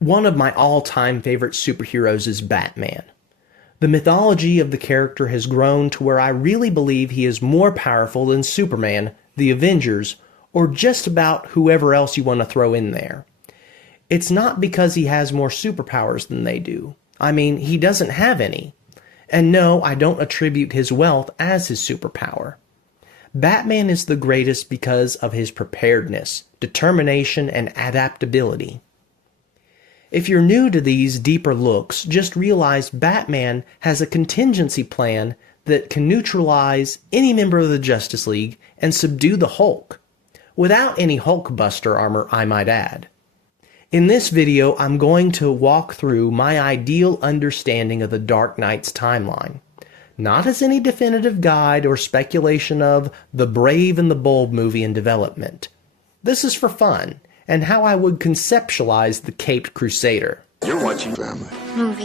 One of my all-time favorite superheroes is Batman. The mythology of the character has grown to where I really believe he is more powerful than Superman, the Avengers, or just about whoever else you want to throw in there. It's not because he has more superpowers than they do. I mean, he doesn't have any. And no, I don't attribute his wealth as his superpower. Batman is the greatest because of his preparedness, determination, and adaptability. If you're new to these deeper looks, just realize Batman has a contingency plan that can neutralize any member of the Justice League and subdue the Hulk, without any Hulkbuster armor, I might add. In this video, I'm going to walk through my ideal understanding of the Dark Knight's timeline, not as any definitive guide or speculation of the Brave and the Bold movie in development. This is for fun, and how I would conceptualize the Caped Crusader. You're watching family movie.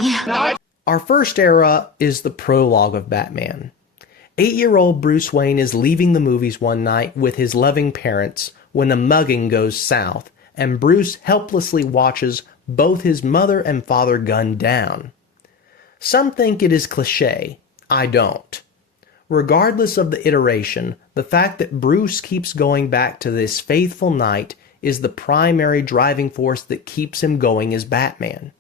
Our first era is the prologue of Batman. 8-year-old Bruce Wayne is leaving the movies one night with his loving parents when a mugging goes south, and Bruce helplessly watches both his mother and father gunned down. Some think it is cliché. I don't. Regardless of the iteration, the fact that Bruce keeps going back to this faithful night is the primary driving force that keeps him going as Batman.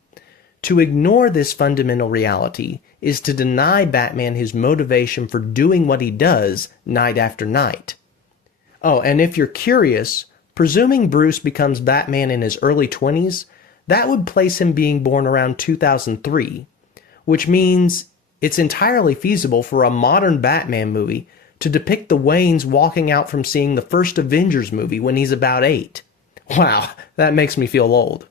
To ignore this fundamental reality is to deny Batman his motivation for doing what he does night after night. Oh, and if you're curious, presuming Bruce becomes Batman in his early 20s, that would place him being born around 2003, which means it's entirely feasible for a modern Batman movie to depict the Waynes walking out from seeing the first Avengers movie when he's about 8. Wow, that makes me feel old.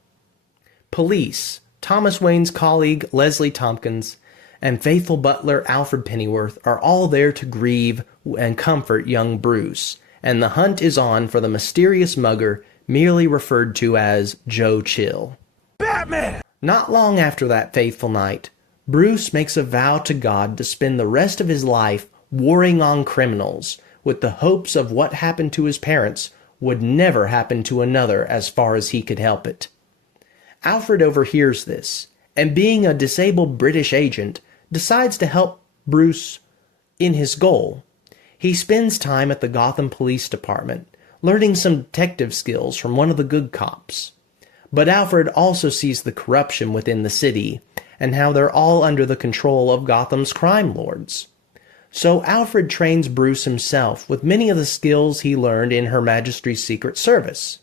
Police, Thomas Wayne's colleague Leslie Tompkins, and faithful butler Alfred Pennyworth are all there to grieve and comfort young Bruce, and the hunt is on for the mysterious mugger merely referred to as Joe Chill. Batman! Not long after that faithful night, Bruce makes a vow to God to spend the rest of his life warring on criminals, with the hopes of what happened to his parents would never happen to another as far as he could help it. Alfred overhears this, and being a disabled British agent, decides to help Bruce in his goal. He spends time at the Gotham Police Department, learning some detective skills from one of the good cops. But Alfred also sees the corruption within the city, and how they're all under the control of Gotham's crime lords. So Alfred trains Bruce himself with many of the skills he learned in Her Majesty's Secret Service.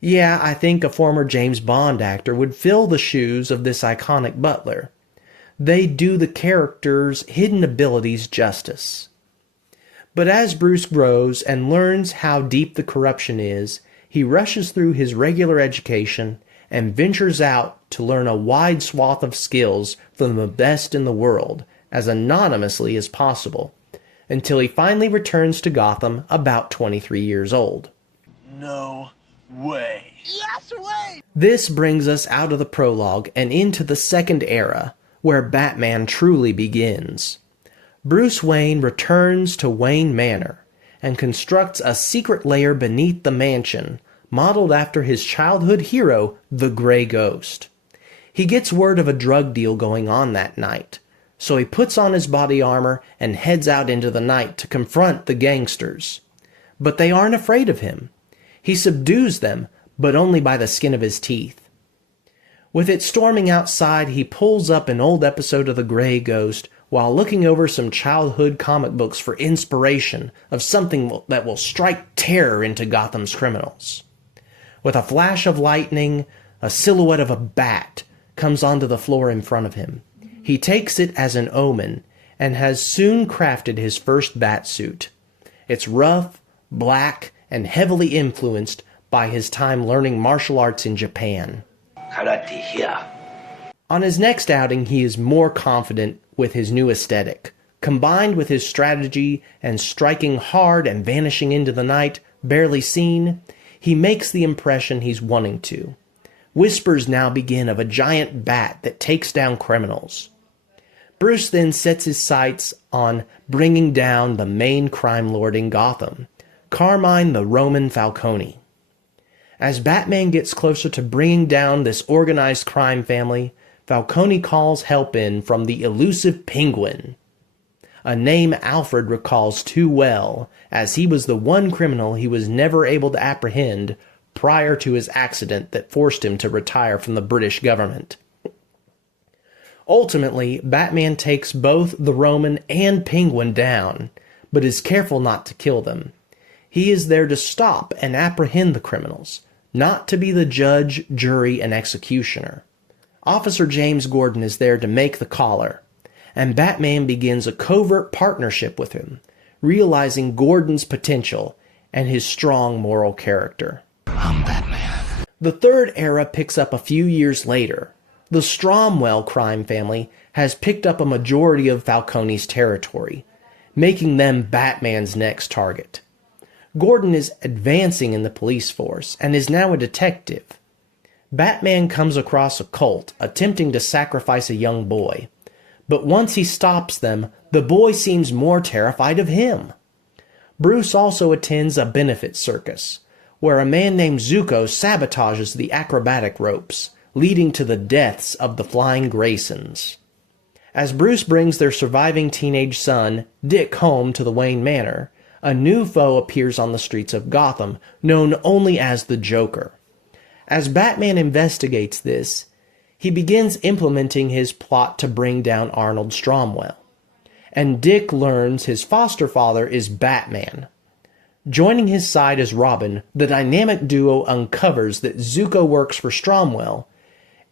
Yeah, I think a former James Bond actor would fill the shoes of this iconic butler. They do the character's hidden abilities justice. But as Bruce grows and learns how deep the corruption is, he rushes through his regular education and ventures out to learn a wide swath of skills from the best in the world, as anonymously as possible, until he finally returns to Gotham about 23 years old. No way. Yes way! This brings us out of the prologue and into the second era, where Batman truly begins. Bruce Wayne returns to Wayne Manor and constructs a secret lair beneath the mansion, modeled after his childhood hero, the Grey Ghost. He gets word of a drug deal going on that night, so he puts on his body armor and heads out into the night to confront the gangsters. But they aren't afraid of him. He subdues them, but only by the skin of his teeth. With it storming outside, he pulls up an old episode of The Grey Ghost while looking over some childhood comic books for inspiration of something that will strike terror into Gotham's criminals. With a flash of lightning, a silhouette of a bat comes onto the floor in front of him. He takes it as an omen and has soon crafted his first bat suit. It's rough, black, and heavily influenced by his time learning martial arts in Japan. Karate here. On his next outing, he is more confident with his new aesthetic. Combined with his strategy and striking hard and vanishing into the night, barely seen, he makes the impression he's wanting to. Whispers now begin of a giant bat that takes down criminals. Bruce then sets his sights on bringing down the main crime lord in Gotham, Carmine the Roman Falcone. As Batman gets closer to bringing down this organized crime family, Falcone calls help in from the elusive Penguin, a name Alfred recalls too well, as he was the one criminal he was never able to apprehend prior to his accident that forced him to retire from the British government. Ultimately, Batman takes both the Roman and Penguin down, but is careful not to kill them. He is there to stop and apprehend the criminals, not to be the judge, jury, and executioner. Officer James Gordon is there to make the caller, and Batman begins a covert partnership with him, realizing Gordon's potential and his strong moral character. I'm Batman. The third era picks up a few years later. The Stromwell crime family has picked up a majority of Falcone's territory, making them Batman's next target. Gordon is advancing in the police force and is now a detective. Batman comes across a cult attempting to sacrifice a young boy, but once he stops them, the boy seems more terrified of him. Bruce also attends a benefit circus, where a man named Zuko sabotages the acrobatic ropes, leading to the deaths of the Flying Graysons. As Bruce brings their surviving teenage son, Dick, home to the Wayne Manor, a new foe appears on the streets of Gotham, known only as the Joker. As Batman investigates this, he begins implementing his plot to bring down Arnold Stromwell, and Dick learns his foster father is Batman. Joining his side as Robin, the dynamic duo uncovers that Zuko works for Stromwell,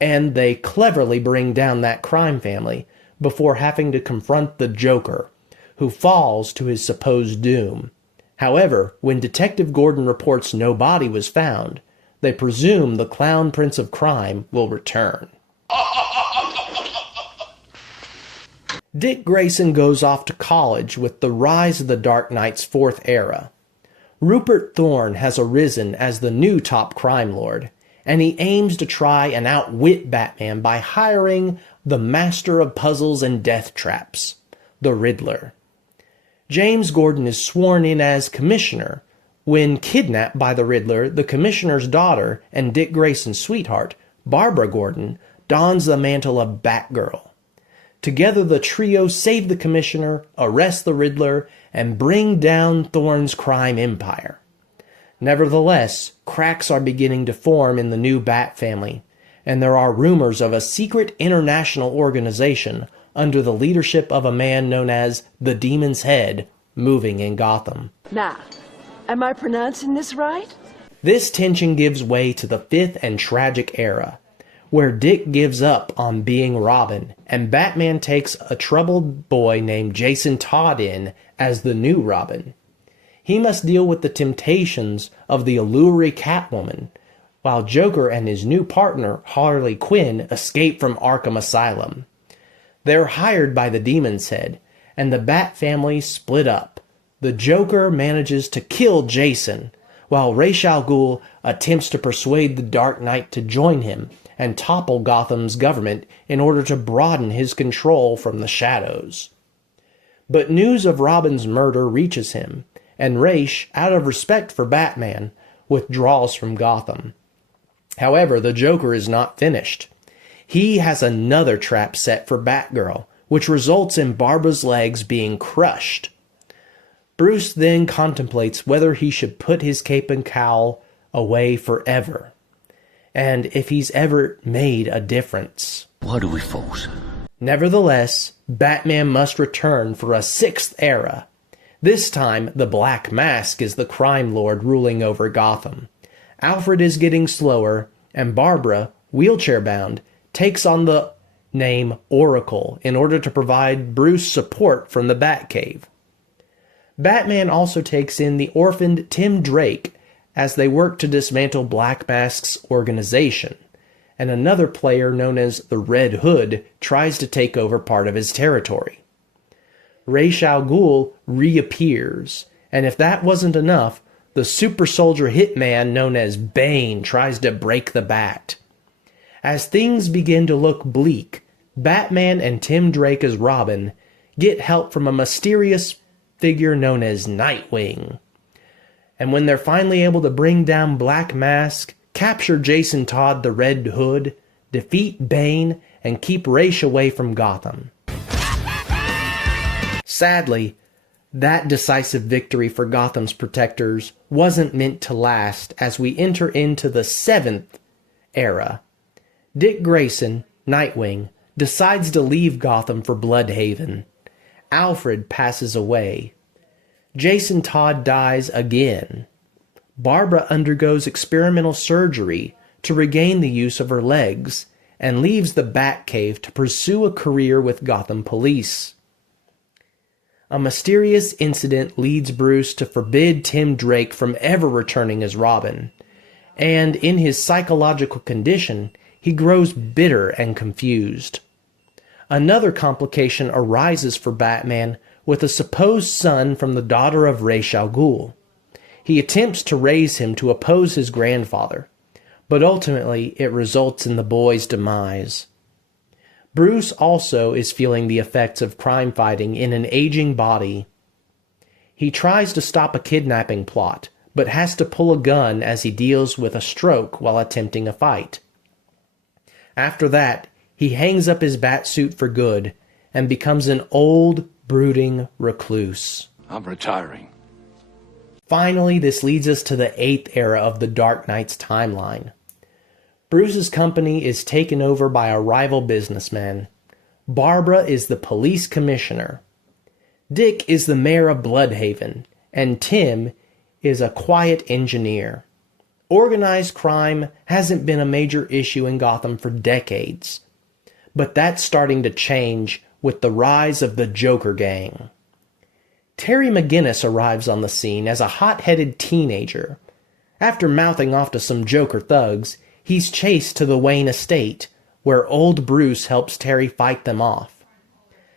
and they cleverly bring down that crime family before having to confront the Joker, who falls to his supposed doom. However, when Detective Gordon reports no body was found, they presume the Clown Prince of Crime will return. Dick Grayson goes off to college with the rise of the Dark Knight's fourth era. Rupert Thorne has arisen as the new top crime lord, and he aims to try and outwit Batman by hiring the master of puzzles and death traps, the Riddler. James Gordon is sworn in as commissioner when, kidnapped by the Riddler, the commissioner's daughter and Dick Grayson's sweetheart, Barbara Gordon, dons the mantle of Batgirl. Together the trio save the commissioner, arrest the Riddler, and bring down Thorne's crime empire. Nevertheless, cracks are beginning to form in the new Bat family, and there are rumors of a secret international organization under the leadership of a man known as the Demon's Head moving in Gotham. Now, am I pronouncing this right? This tension gives way to the fifth and tragic era, where Dick gives up on being Robin, and Batman takes a troubled boy named Jason Todd in as the new Robin. He must deal with the temptations of the alluring Catwoman, while Joker and his new partner, Harley Quinn, escape from Arkham Asylum. They're hired by the Demon's Head, and the Bat family split up. The Joker manages to kill Jason, while Ra's al Ghul attempts to persuade the Dark Knight to join him and topple Gotham's government in order to broaden his control from the shadows. But news of Robin's murder reaches him, and Ra's, out of respect for Batman, withdraws from Gotham. However, the Joker is not finished. He has another trap set for Batgirl, which results in Barbara's legs being crushed. Bruce then contemplates whether he should put his cape and cowl away forever, and if he's ever made a difference. What do we force? Nevertheless, Batman must return for a sixth era. This time, the Black Mask is the crime lord ruling over Gotham. Alfred is getting slower, and Barbara, wheelchair-bound, takes on the name Oracle in order to provide Bruce support from the Batcave. Batman also takes in the orphaned Tim Drake as they work to dismantle Black Mask's organization, and another player known as the Red Hood tries to take over part of his territory. Ra's al Ghul reappears, and if that wasn't enough, the super soldier hitman known as Bane tries to break the Bat. As things begin to look bleak, Batman and Tim Drake as Robin get help from a mysterious figure known as Nightwing. And when they're finally able to bring down Black Mask, capture Jason Todd the Red Hood, defeat Bane, and keep Ra's away from Gotham. Sadly, that decisive victory for Gotham's protectors wasn't meant to last as we enter into the 7th era. Dick Grayson, Nightwing, decides to leave Gotham for Bloodhaven. Alfred passes away. Jason Todd dies again. Barbara undergoes experimental surgery to regain the use of her legs and leaves the Batcave to pursue a career with Gotham Police. A mysterious incident leads Bruce to forbid Tim Drake from ever returning as Robin, and in his psychological condition, he grows bitter and confused. Another complication arises for Batman with a supposed son from the daughter of Ra's al Ghul. He attempts to raise him to oppose his grandfather, but ultimately it results in the boy's demise. Bruce also is feeling the effects of crime fighting in an aging body. He tries to stop a kidnapping plot, but has to pull a gun as he deals with a stroke while attempting a fight. After that, he hangs up his batsuit for good and becomes an old, brooding recluse. I'm retiring. Finally, this leads us to the 8th era of the Dark Knight's timeline. Bruce's company is taken over by a rival businessman. Barbara is the police commissioner. Dick is the mayor of Bloodhaven, and Tim is a quiet engineer. Organized crime hasn't been a major issue in Gotham for decades, but that's starting to change with the rise of the Joker Gang. Terry McGinnis arrives on the scene as a hot-headed teenager. After mouthing off to some Joker thugs, he's chased to the Wayne estate, where old Bruce helps Terry fight them off.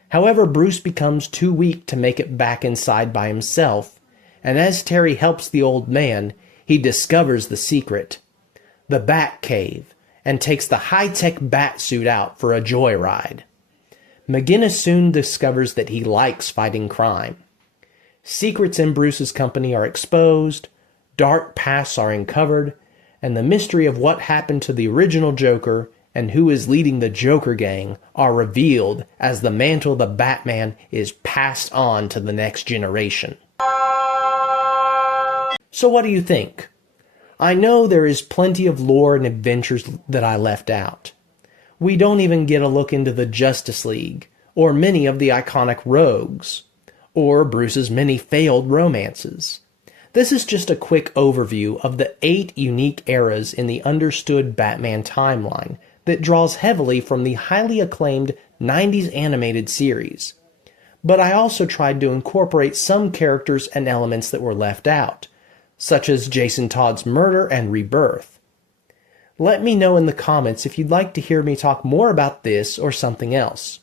However, Bruce becomes too weak to make it back inside by himself, and as Terry helps the old man, he discovers the secret, the Batcave, and takes the high-tech Batsuit out for a joyride. McGinnis soon discovers that he likes fighting crime. Secrets in Bruce's company are exposed, dark pasts are uncovered, and the mystery of what happened to the original Joker and who is leading the Joker Gang are revealed as the mantle of the Batman is passed on to the next generation. So what do you think? I know there is plenty of lore and adventures that I left out. We don't even get a look into the Justice League, or many of the iconic rogues, or Bruce's many failed romances. This is just a quick overview of the 8 unique eras in the understood Batman timeline that draws heavily from the highly acclaimed 90s animated series. But I also tried to incorporate some characters and elements that were left out, such as Jason Todd's murder and rebirth. Let me know in the comments if you'd like to hear me talk more about this or something else.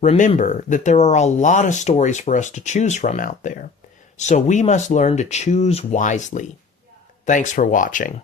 Remember that there are a lot of stories for us to choose from out there, so we must learn to choose wisely. Thanks for watching.